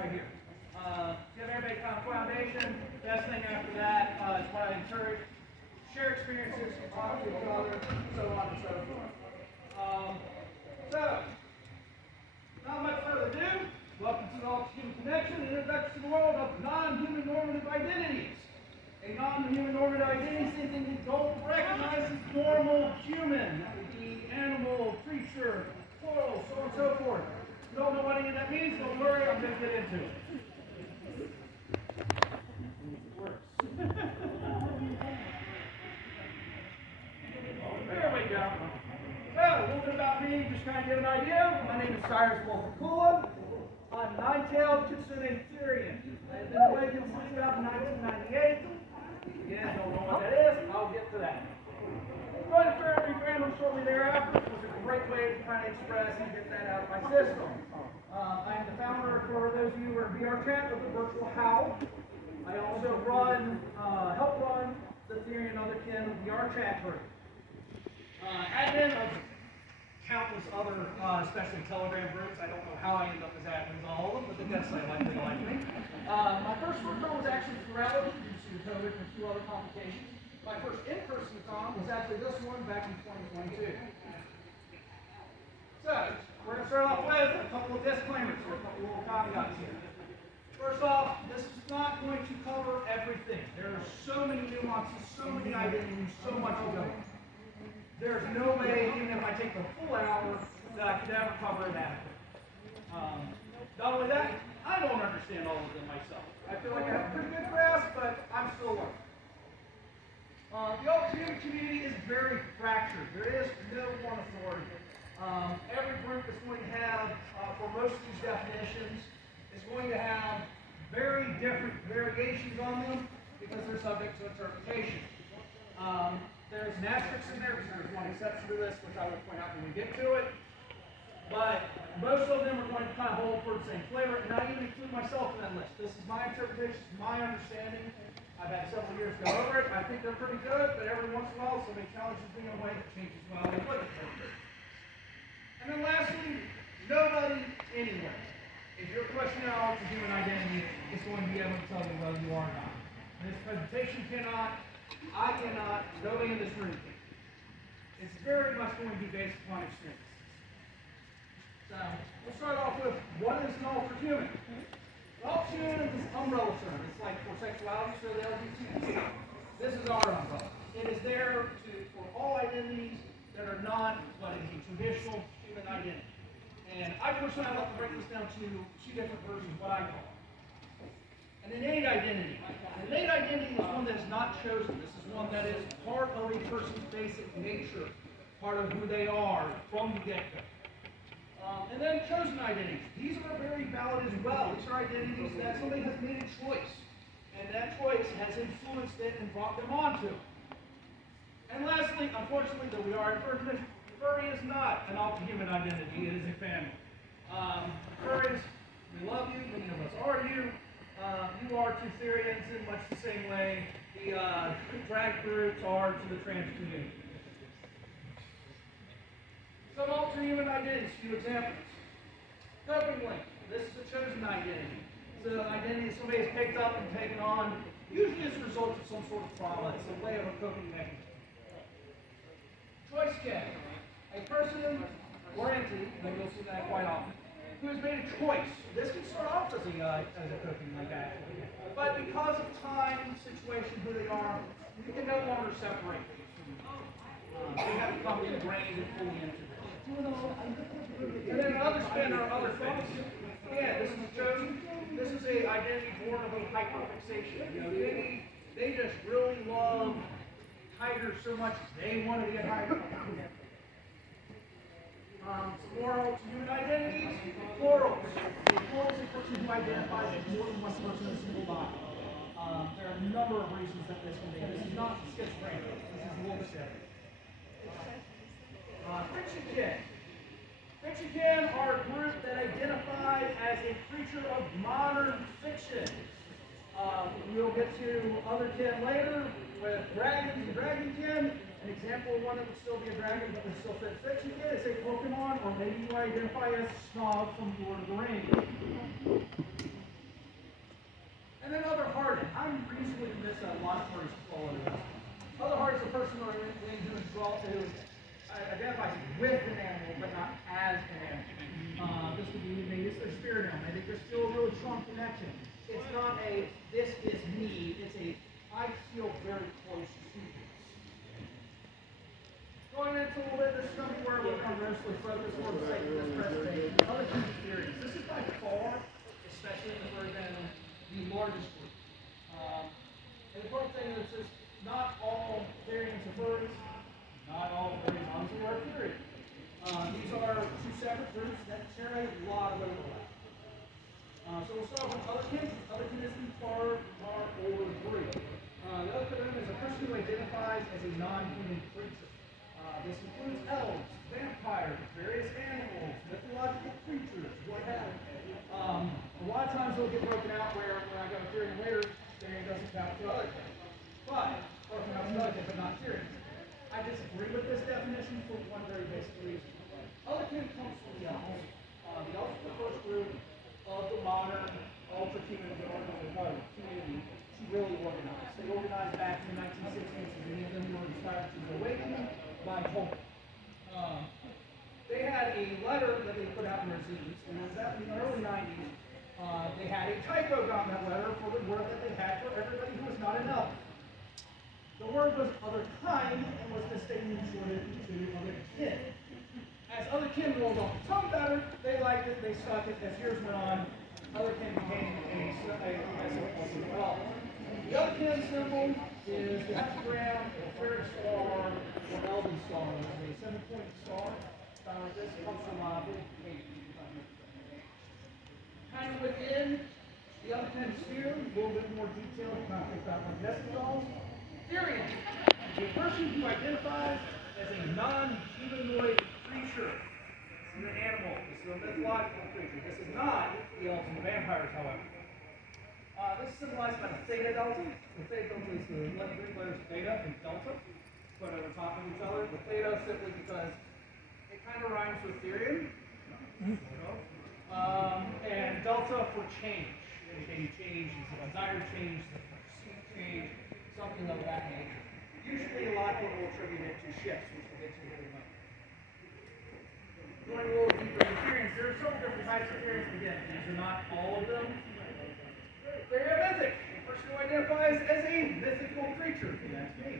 right here. Give everybody kind of foundation. Best thing after that is what I encourage. Share experiences, talk to each other, so on and so forth. So, not much further ado. Welcome to the Alterhuman Connection, an introduction to the world of non-human normative identities. A non-human normative identity is anything we don't recognize as normal human. That would be animal, creature, plural, so on and so forth. If you don't know what any of that means, don't worry, I'm going to get into it. It works. There we go. So, a little bit about me, just kind of get an idea. My name is Cyrus Wolfakula. I'm nine-tailed kitsune Therian. I've been away since about 1998. Again, don't know what that is. I'll get to that. Joined Fairly Fandom shortly thereafter, which was a great way to kind of express and get that out of my system. I'm the founder, for those of you who are in VR chat, of the Virtual Howl. I also help run the Therian Otherkin VR chat group. Admin of countless other, especially Telegram groups. I don't know how I end up as admin of all of them, but the guests I like, they like me. My first con was actually Corral due to COVID and a few other complications. My first in-person con was actually this one back in 2022. So, we're going to start off with a couple of disclaimers or a couple of little caveats here. First off, this is not going to cover everything. There are so many nuances, so many identities, so much to go. There's no way, even if I take the full hour, that I could ever cover it adequately. Not only that, I don't understand all of them myself. I feel like I have a pretty good grasp, but I'm still learning. The Alterhuman community is very fractured. There is no one authority. Every group is going to have, for most of these definitions, is going to have very different variations on them because they're subject to interpretation. There's an asterisk in there because there's one exception to this, which I will point out when we get to it. But most of them are going to kind of hold for the same flavor, and I even include myself in that list. This is my interpretation, my understanding. I've had several years to go over it. I think they're pretty good, but every once in a while somebody challenges me in a way that changes well. They look at them. And then lastly, nobody anywhere, if you're questioning our human identity, is going to be able to tell you whether you are or not. This presentation cannot. I cannot, nobody in this room can. It's very much going to be based upon experience. So, we'll start off with what is an Alterhuman? An Alterhuman is this umbrella term. It's like for sexuality, so the LGBT. This is our umbrella. It is there for all identities that are not what is a traditional human identity. And I personally like to break this down to two different versions of what I call it. An innate identity. An innate identity is one that is not chosen. This is one that is part of a person's basic nature, part of who they are from the get-go. And then chosen identities. These are very valid as well. These are identities that somebody has made a choice, and that choice has influenced it and brought them onto it. And lastly, unfortunately, though we are a furry is not an Alterhuman identity. It is a family. Furries, we love you. Many of us are you. You are to Therians in much the same way the drag groups are to the trans community. Some Alterhuman identities, few examples. Coping link. This is a chosen identity. It's an identity that somebody has picked up and taken on, usually as a result of some sort of trauma. It's a way of a coping mechanism. Choice cat. A person or entity, and you'll see that quite often, who has made a choice. This can start off as a coping like that. But because of time, situation, who they are, we can no longer separate these from they have become ingrained and fully into this. And then other spin are other things. Yeah, this is chosen. This is an identity born of a hyperfixation. You know, they just really love tigers so much they want to be a tiger. Some more Alterhuman identities, plurals. Plurals is a person who identifies as more than one person in a single body. There are a number of reasons that this can be. This is not schizophrenia. This is bullshit. Fiction kin. Fiction kin are a group that identify as a creature of modern fiction. We'll get to otherkin later with dragons and dragonkin. An example of one that would still be a dragon but would still fit fiction kin is a Pokemon, or maybe you identify as Snog from Lord of the Rings. And then other hearted. I'm reasonably convinced that a lot of parties fall into this. Other hearted is a person who identifies with an animal, but not as an animal. This would be maybe it's their spirit animal. Maybe there's still a really strong connection. It's not a this is me. It's a I feel very close to this. Going into a little bit, this is going to be where we're going to mostly focus for the sake of this presentation. Other kinds of theories. This is by far, especially in the bird animal, the largest group. And the important thing is just not all Therians are birds. Not all Therians obviously are Therian. These are two separate groups that share a lot of overlap. So we'll start with otherkin. Otherkin is the far older group. The otherkin is a person who identifies as a non-human creature. This includes elves, vampires, various animals, mythological creatures, what have you. A lot of times it'll get broken out where when I go to Therian later, Therian doesn't count for otherkin. Or counts for otherkin, but not Therian. I disagree with this definition for one very basic reason. Otherkin comes from the elves. The elves are the first group of the modern Alterhuman community to really organize. They organized back in the 1960s, and many of them were inspired to the awakening by Tolkien. They had a letter that they put out in their zines, and it was out in the early 90s. They had a typo on that letter for the word that they had for everybody who was not an elf. The word was otherkind and was mistakenly shortened to otherkin. As otherkin rolled off the tongue better, they liked it, they stuck it. As years went on, otherkin became a symbol as well. The otherkin symbol is the hexagram, a fairy star, or elven star. It's a 7-point star. This comes from kind of within the otherkin sphere, a little bit more detailed, not about what nesting dolls. Therian, a person who identifies as a non-humanoid creature. This is an animal. This is a mythological creature. This is not the elves and the vampires, however. This is symbolized by the theta delta. The theta delta is the Greek letters theta and delta put over top of each other. The theta simply because it kind of rhymes with Therian. And delta for change. Any change is a desired change, the perceived change. Something of that nature. Usually a lot of people attribute it to shifts, which we'll get to in a moment. Going a little deeper into Therians, there are several different types of Therians. Again, these are not all of them. Therian-mythic, a person who identifies as a mythical creature. That's me.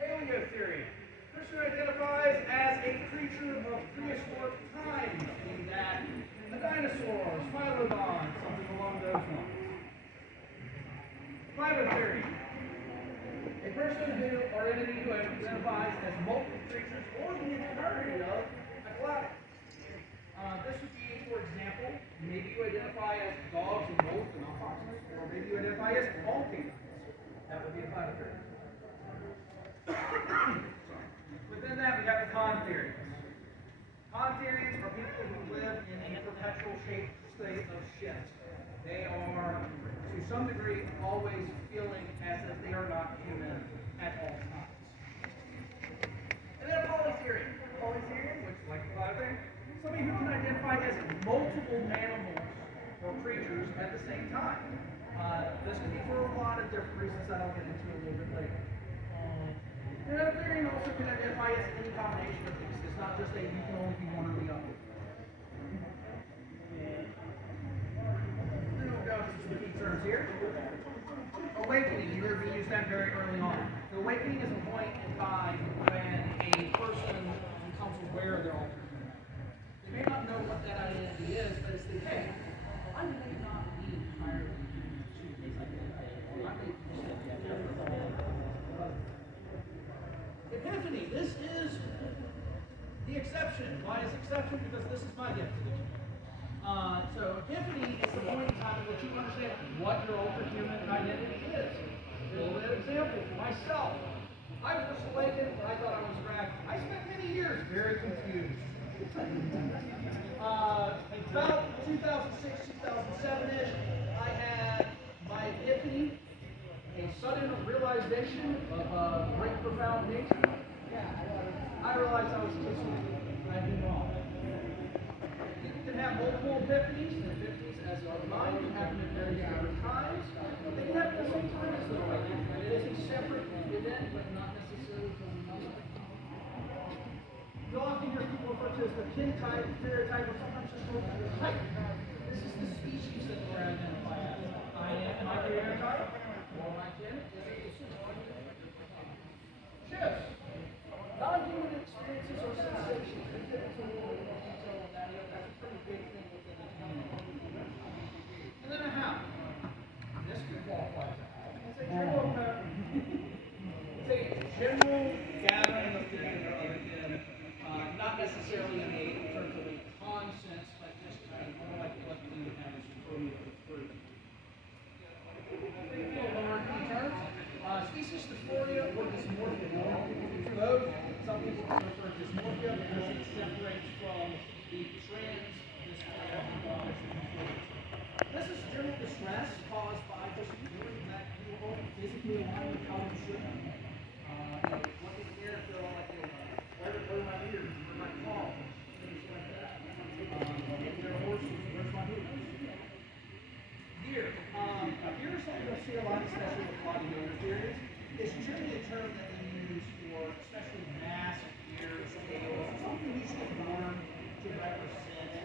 Paleo-Therian, a person who identifies as a creature of prehistoric times, meaning that a dinosaur, Smilodon, something along those lines. Therian, a person or entity who identifies as multiple creatures or the entirety of a class. This would be, for example, maybe you identify as dogs and wolves and not foxes, or maybe you identify as all kingdoms. That would be a Therian. Within that, we have the Therians. Therians are people who live in a perpetual state of shift. They are, to some degree, always feeling as if they are not human at all times. And then Polytherian. Polytherian, which, like a lot of things, somebody who can identify as multiple animals or creatures at the same time. This can be for a lot of different reasons that I'll get into a little bit later. And then Therian also can identify as any combination of these. It's not just a you can only be one or the other. The key terms here. Awakening, you heard me use that very early on. The awakening is a point in time when a person becomes aware of their alternative. They may not know what that identity is, but it's the hey, I may not be entirely human to this identity. I may Epiphany, this is the exception. Why is exception? Because this is my gift to the community. So Epiphany is the point in time in which you understand what your Alterhuman identity is. A little bit of example for myself. I was awakened when I thought I was Rack. I spent many years very confused. About 2006, 2007-ish, I had my epiphany, a sudden realization of a great profound nature. I realized I was I'd been wrong. You can have multiple epiphanies, and epiphanies, as as our mind can happen at very different times. They can happen at the same time as the identity. It is a separate event, but not necessarily from another. You'll often hear people refer to as the kin type, stereotype, or sometimes just called the type. This is the species that we're identified as. Am I the air type? Or am I kin? Shifts. Non-human experiences or sensations. We get into a little bit more detail on that. That's a pretty big thing within the community. And then a how. This could qualify as a how. It's a general gathering of theory or other than, not necessarily in terms of a con sense, but just kind of more like collecting as free of fruit. Species dysphoria or dysmorphia. Both, some people refer to dysmorphia because it separates from the trans dysphoria. This is general distress caused by just feeling that you won't physically align with how you should. Looking here, feel like where my ears, where my claws, things like that. If there are horses, where's my hooves? Here. Here is something you'll see a lot, especially with a lot of younger theories. It's generally a term that they use for especially mass, gears, scales, something usually born to represent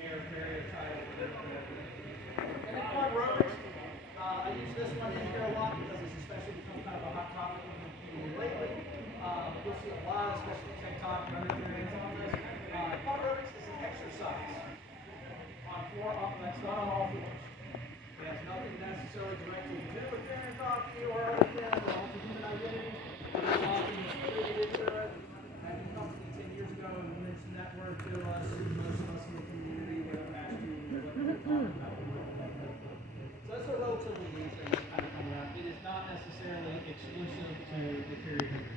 their stereotype. And then aerobics, I use this one in here a lot because it's especially become kind of a hot topic in the community lately. You'll see a lot, especially TikTok and other theories on this. Aerobics is an exercise on four, that's not on all fours. It has nothing necessarily directly to do with Anthrocon or otherkin or Alterhuman identity. It's often attributed to it. I had a company 10 years ago and mentioned that word to us. Most of us in the community will ask you what you're talking about. So that's a relatively new thing that's kind of coming out. It is not necessarily exclusive to the theory of groups.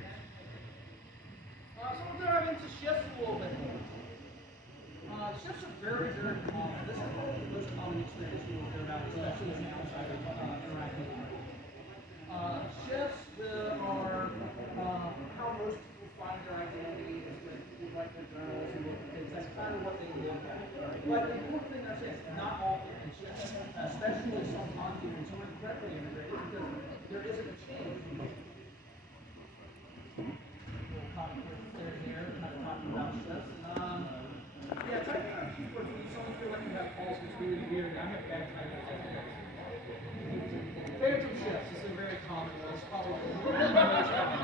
So we'll dive into shifts a little bit more. Shifts are very, very common. This is probably the most common experience you will hear about, especially as an outsider interacting with people. Shifts are how most people find their identity is when people write their journals and look at things. That's kind of what they look at. But the important thing I say is not all theories shifts, especially some non-theories who are incredibly integrated because there isn't a change. Little conflict there, kind of talking about shifts. Yeah, type of keywords when you suddenly feel like you have pulse, it's really weird. I have bad typing. Phantom shifts is a very common one. It's probably the most common.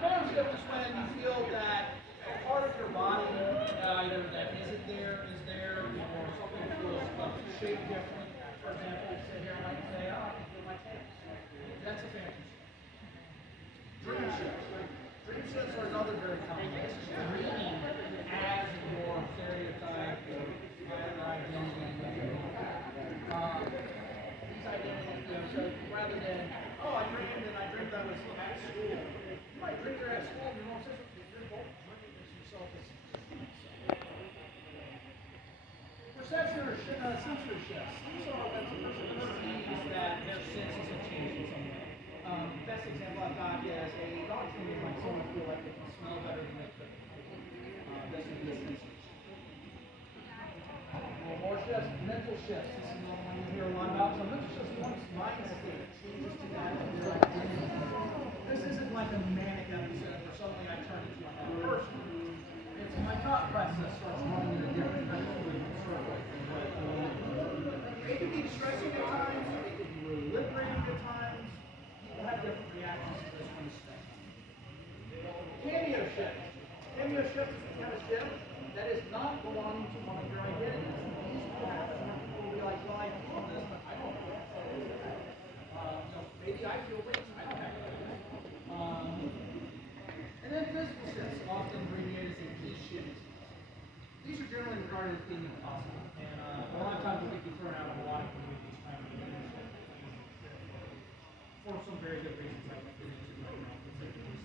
Phantom shift is when you feel that a part of your body, either that isn't there, is there, or something feels shaped different. For example, sit here and I can say, oh, I can feel my tail. That's a phantom shift. Dream shifts. Dream shifts are another very common one. This is dreaming as your stereotype or identity. These identities, so rather than, oh, I dreamed I was at school. You might dream you're at school and your mom says, you're both dreaming as yourself as perception or sensory shifts. These are when a person perceives that their senses have changed in some way. The best example I've got is a dog feeling like someone feel like they can smell better than they could. This is the sensation. More shifts, mental shifts. This is another one you hear a lot about. So mental shifts, one's mindset changes to that of their identity. This isn't like a manic episode where suddenly I turn into another person. It's my thought process starts running in a different circle. It can be distressing at times. It can be really liberating at times. People have different reactions to this kind of stuff. Cameo shift. Cameo shift is the kind of shift that is not belonging to one of your identities. These will happen when people will be like, well, I feel this, but I don't feel it. Maybe I feel this, I don't have it. And then physical shifts, often abbreviated as a key shift. These are generally regarded as being impossible. And a lot of times they can be thrown out of a lot of communities trying to do this for some very good reasons I won't get into right now.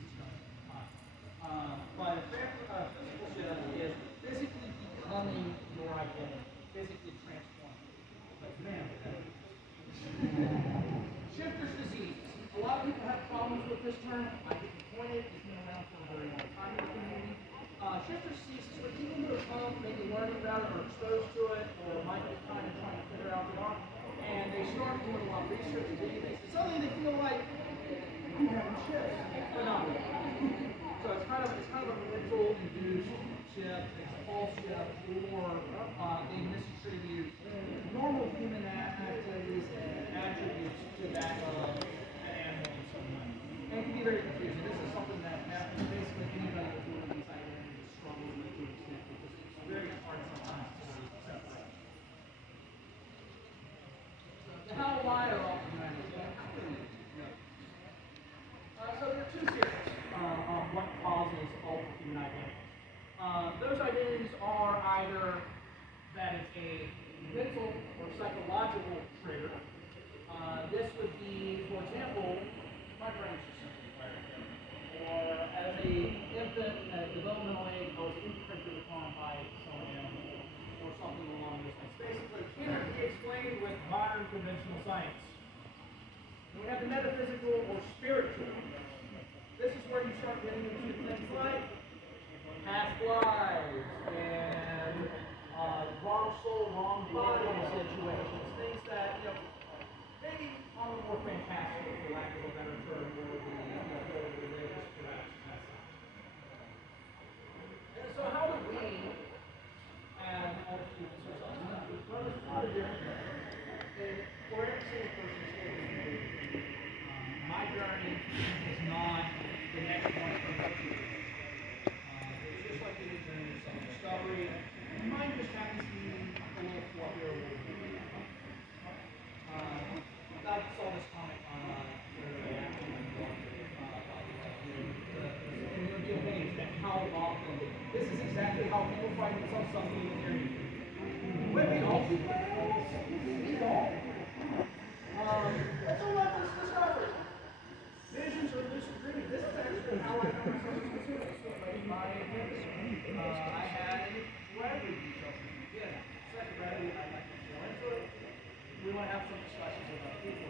But physical shift is physically becoming your identity, physically transforming. But man, shifter's disease. A lot of people have problems with this term. I get the point. It's been around for a very long time in the community. Shifter ceases for people who have come, maybe learning about it or exposed to it, or might be kind of trying to figure out the art, and they start doing a lot of research and databases. Suddenly they feel like, I'm having shifts. But not really. So it's kind of a ritual induced shift, it's a false shift, or they misattribute normal human activities and attributes to that of an animal in some way. And it can be very confusing. This is something that happens basically anybody with one of these identities struggles with to an extent because it's very hard sometimes to separate. The how, why are often united. So there are two theories on what causes Alterhuman identities. Those identities are either that it's a mental or psychological trigger. This would be, for example, my brain is simply wired different. Or as an infant at developmental age, I was imprinted upon by some animal or something along those lines. Basically, it cannot be explained with modern conventional science. And we have the metaphysical or spiritual. This is where you start getting into things like past lives and wrong soul, wrong body situations, things that, maybe on the more fantastic, for lack of a better term, or the religious perhaps. And so how do we, as Alterhumans ourselves, well, there's a lot of different things. For every single person's story, my journey is not the next one from the future. It's just like any journey of self-discovery. Mine just happens to be a little fluffier, a little bit. I saw this comic on Therian, and it would be amazed at how often this is exactly how people find themselves something in Therian. When we all see animals, we all. Let's all let this discovery. Visions or lucid dreaming. This is actually how I found myself in my I had gravity details. Again, second gravity, I like to go into it. We want to have some discussions about people.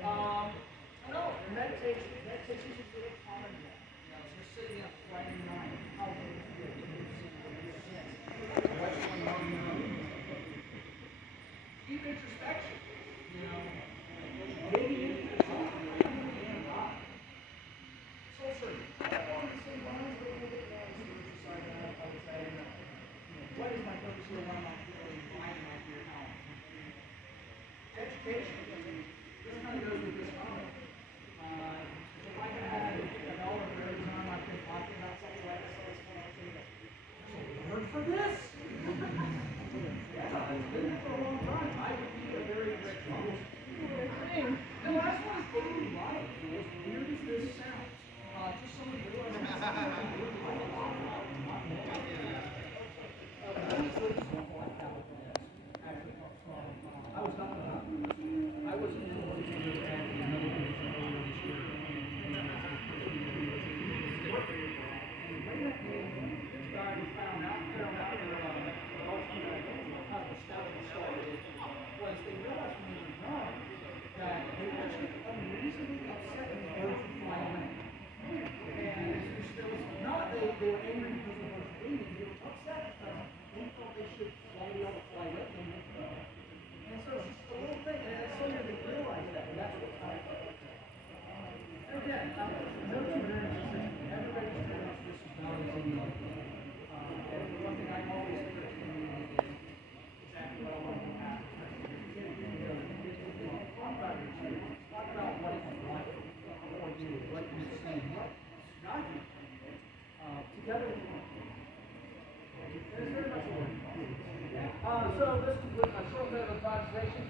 I know, meditation is a really common one. Just sitting up Friday night, how do you feel? What's going on? Deep introspection, digging into yourself, and God. Soul searching. Along the same lines, but a little bit more on the spiritual side than I would say. What is my purpose here? Why am I here? Why am I here? How? Education. This kind of goes with this comment. If I had an elder every time I've been talking about something like this, it's going to say, so learn from this. Yeah, it's been there for a long time. I would be a very rich man. The last one is daily life. As weird as this sounds, just so we realize I was not I was in another position earlier this year. We found out how the scouting started was they realized when they were young that they were actually unreasonably upset when the birds would fly away. And it was not they were angry because the birds were leaving, they were upset because they thought they should be able to fly with them. And so it's just a little thing, and it's something they realized that, and that's what's happening. And again, no two journeys are the same. Everybody's journey is just as valid as any other. And one thing I always hear is exactly what I want to ask. Talk about your experience. Talk about what it's like for you, what you see, what got you. Together with you. It's very much a work. So this is a short bit of advisation.